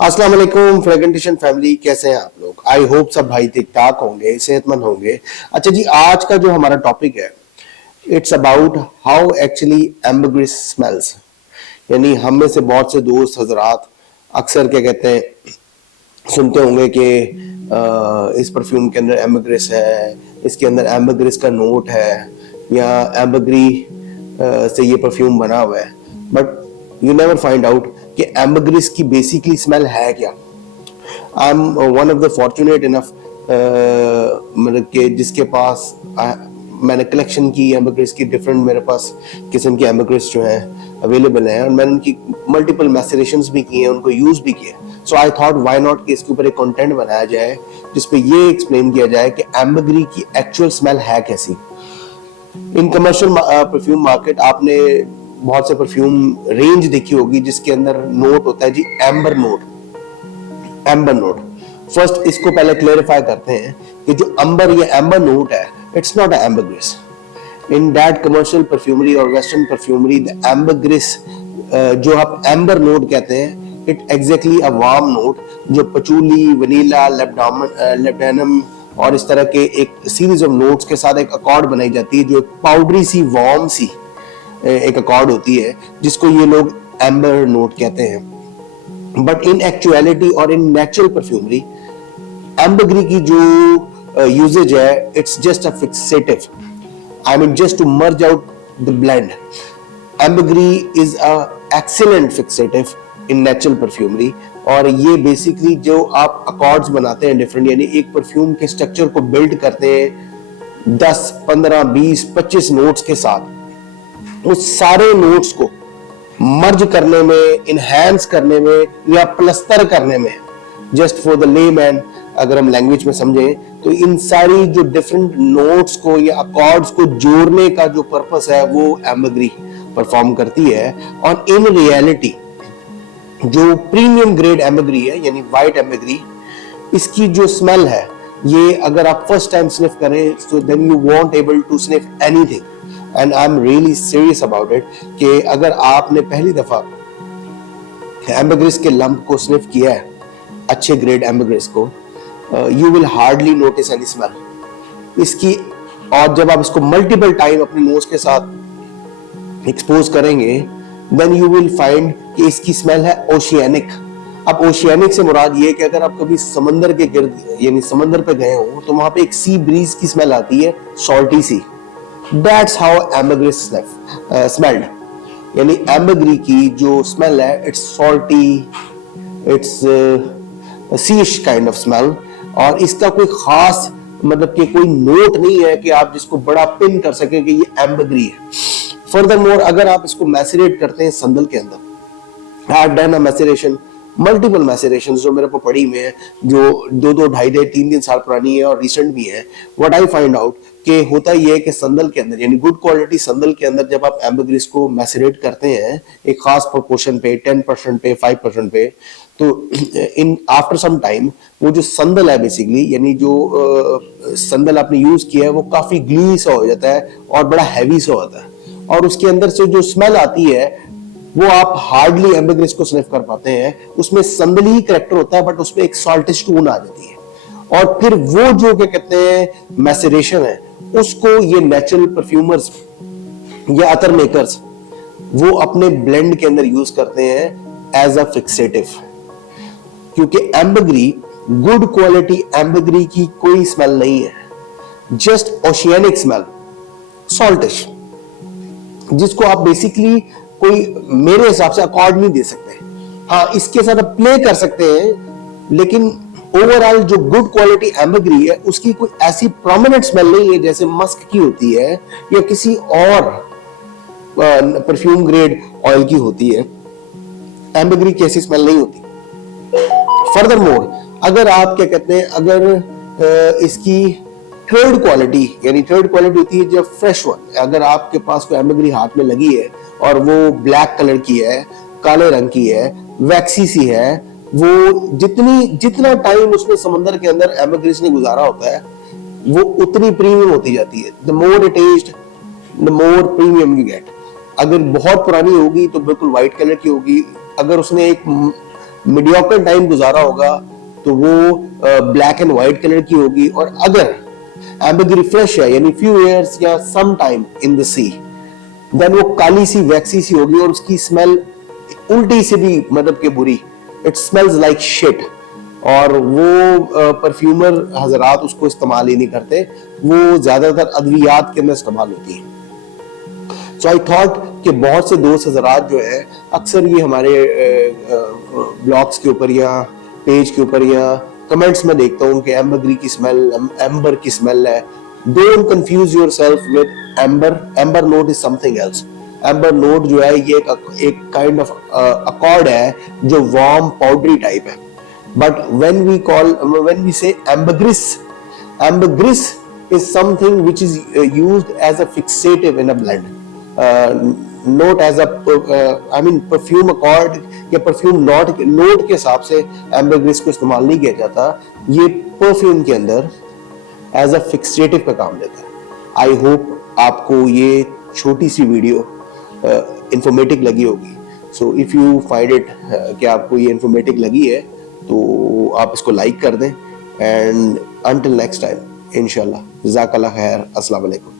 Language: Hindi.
अस्सलाम वालेकुम फ्रेगेंटेशन फैमिली, कैसे हैं आप लोग। आई होप सब भाई ठीक ठाक होंगे, सेहतमंद होंगे। अच्छा जी, आज का जो हमारा टॉपिक है, it's about how actually ambergris smells. यानी हम में से बहुत से दोस्त हजरात अक्सर क्या कहते हैं, सुनते होंगे कि इस परफ्यूम के अंदर एम्बरग्रिस है, इसके अंदर एम्बरग्रिस का नोट है, या एम्बरग्री से ये परफ्यूम बना हुआ है। But you never find out कि एम्बरग्रिस की बेसिकली स्मेल है क्या। I am one of the fortunate enough, मतलब कि जिसके पास मैंने कलेक्शन की एम्बरग्रिस की, डिफरेंट मेरे पास किस्म की एम्बरग्रिस जो है अवेलेबल है, और मैंने उनकी मल्टीपल मैसरेशंस भी किए हैं, उनको यूज भी किए। सो आई थॉट व्हाई नॉट कि इसके ऊपर एक कंटेंट बनाया जाए जिसपे ये एक्सप्लेन किया जाए कि एम्बरग्री की एक्चुअल स्मेल है कैसी। इन कमर्शियल परफ्यूम मार्केट आपने बहुत से परफ्यूम रेंज देखी होगी जिसके अंदर नोट होता है जी amber note. Amber note first, इसको पहले क्लेरिफाई करते हैं कि जो अंबर या एम्बर नोट है, it's not a ambergris. In that commercial perfumery और वेस्टर्न परफ्यूमरी, द एम्बरग्रिस जो आप एम्बर नोट कहते हैं, it exactly a warm note जो पचूली, वनीला, लेब्डानम और इस तरह के एक सीरीज ऑफ नोट्स के साथ एक अकॉर्ड बनाई जाती है, जो एक पाउडरी सी वार्म सी एक अकॉर्ड होती है, जिसको ये लोग एम्बर नोट कहते हैं। बट इन एक्चुअलिटी और इन नेचुरल परफ्यूमरी, एम्बरग्री की जो यूजेज है, it's just a fixative. I mean just to merge out the blend. Ambergris is a excellent fixative in natural perfumery, और ये बेसिकली जो आप अकॉर्ड्स बनाते हैं डिफरेंट, यानी एक परफ्यूम के स्ट्रक्चर को बिल्ड करते हैं 10, 15, 20, 25 नोट्स के साथ, उस सारे नोट्स को मर्ज करने में, इनहैंस करने में या प्लस्तर करने में, जस्ट फॉर द लेमैन अगर हम लैंग्वेज में समझें, तो इन सारी जो डिफरेंट नोट्स को या अकॉर्ड्स को जोड़ने का जो पर्पस है वो एम्बरग्री परफॉर्म करती है। और इन रियलिटी जो प्रीमियम ग्रेड एम्बरग्री है, यानी वाइट एम्बरग्री, इसकी जो स्मेल है, ये अगर आप फर्स्ट टाइम स्निफ करें, so then you won't able to sniff anything, and I am really serious about it, कि अगर आपने पहली दफा एम्बरग्रिस के लंप को स्निफ किया है, अच्छे ग्रेड एम्बरग्रिस को, you will hardly notice any smell इसकी। और जब आप इसको मल्टीपल टाइम अपने नोज के साथ एक्सपोज करेंगे, देन यू विल फाइंड कि इसकी स्मेल है ओशियानिक। अब ओशियानिक से मुराद ये कि अगर आप कभी समंदर के गिर्द यानी समंदर पे गए हो, तो वहां पे एक सी ब्रीज की स्मेल आती है, salty sea. That's how ambergris smelled. यानी एम्बरग्री की जो स्मेल है, it's salty, it's seaish kind of smell, और इसका कोई खास मतलब कि कोई नोट नहीं है कि आप जिसको बड़ा पिन कर सके कि ये एम्बरग्री है। फर्दरमोर, अगर आप इसको मैसरेट करते हैं संदल के अंदर, I have done a maceration, multiple maceration जो मेरे को पड़ी में है, जो 2-2, 2.5, 3-3 साल पुरानी है और रिसेंट भी है। व्हाट आई फाइंड आउट कि होता ये है कि संदल के अंदर, यानी गुड क्वालिटी संदल के अंदर, जब आप एम्बरग्रिस को मैसरेट करते हैं एक खास प्रोपोर्शन पे, 10% पे, 5% पे, तो इन आफ्टर सम टाइम वो जो संदल है बेसिकली, यानी जो संदल आपने यूज किया है, वो काफी ग्ली सा हो जाता है और बड़ा हैवी सा होता है, और उसके अंदर से जो स्मेल आती है वो आप हार्डली एम्बरग्रिस को स्निफ कर पाते हैं। उसमें संदली करेक्टर होता है, बट उसमें एक सॉल्टिश टोन आ जाती है। और फिर वो जो क्या कहते हैं मैसरेशन है, उसको ये नेचुरल परफ्यूमर्स या अतर मेकर्स वो अपने ब्लेंड के अंदर यूज करते हैं एज अ फिक्सेटिव। क्योंकि एम्बरग्री, गुड क्वालिटी एम्बरग्री की कोई स्मेल नहीं है, जस्ट ओशियानिक स्मेल, सॉल्टिश, जिसको आप बेसिकली कोई मेरे हिसाब से अकॉर्ड नहीं दे सकते। हाँ, इसके साथ आप प्ले कर सकते हैं, लेकिन ओवरऑल जो गुड क्वालिटी एम्बरग्री है, उसकी कोई ऐसी प्रोमिनेंट स्मेल नहीं है जैसे मस्क की होती है या किसी और परफ्यूम ग्रेड ऑयल की होती है। एम्बरग्री की ऐसी स्मेल नहीं होती। फर्दरमोर, अगर आप क्या कहते हैं, अगर इसकी थर्ड क्वालिटी, यानी थर्ड क्वालिटी होती है जब फ्रेश वन, अगर आपके पास कोई एम्बरग्री हाथ में लगी है और वो ब्लैक कलर की है, काले रंग की है, वैक्सी सी है, वो जितना टाइम उसने समंदर के अंदर एम्बरग्रिस ने गुजारा होता है, वो उतनी प्रीमियम होती जाती है। The more it aged, the more premium you get. अगर बहुत पुरानी होगी तो बिल्कुल व्हाइट कलर की होगी। अगर उसने एक मीडियोकर टाइम गुजारा होगा तो वो ब्लैक एंड व्हाइट कलर की होगी, और अगर एम्बरग्रिस फ्रेश है यानी फ्यू ईयर्स या some time in the sea, then वो काली सी वैक्सी सी होगी और उसकी स्मेल उल्टी से भी मतलब के बुरी, इट स्मेल्स लाइक शिट। और वो परफ्यूमर हजरात उसको इस्तेमाल ही नहीं करते, वो ज्यादातर अद्वियात के अंदर इस्तेमाल होती है। सो आई थॉट कि बहुत से दोस्त हजरात जो है अक्सर ये हमारे ब्लॉग्स के ऊपर या पेज के ऊपर या कमेंट्स में देखता हूँ कि एम्बरग्रिस की स्मेल, एम्बर की स्मेल है। Don't confuse yourself with amber, amber note is something else. Amber note जो है ये एक काइंड ऑफ अकॉर्ड है जो वार्म पाउडरी टाइप है। But when we say ambergris, ambergris is something which is used as a fixative in a blend, not as a I mean perfume accord या perfume note के हिसाब से ambergris को इस्तेमाल नहीं किया जाता। ये परफ्यूम के अंदर एज अ फिक्सेटिव का काम देता है। आई होप आपको ये छोटी सी वीडियो इंफॉर्मेटिव लगी होगी। So if you find it कि आपको ये इंफॉर्मेटिव लगी है तो आप इसको लाइक कर दें, एंड अंटिल नेक्स्ट टाइम इंशाल्लाह, जज़ाकल्लाह खैर, अस्सलाम वालेकुम।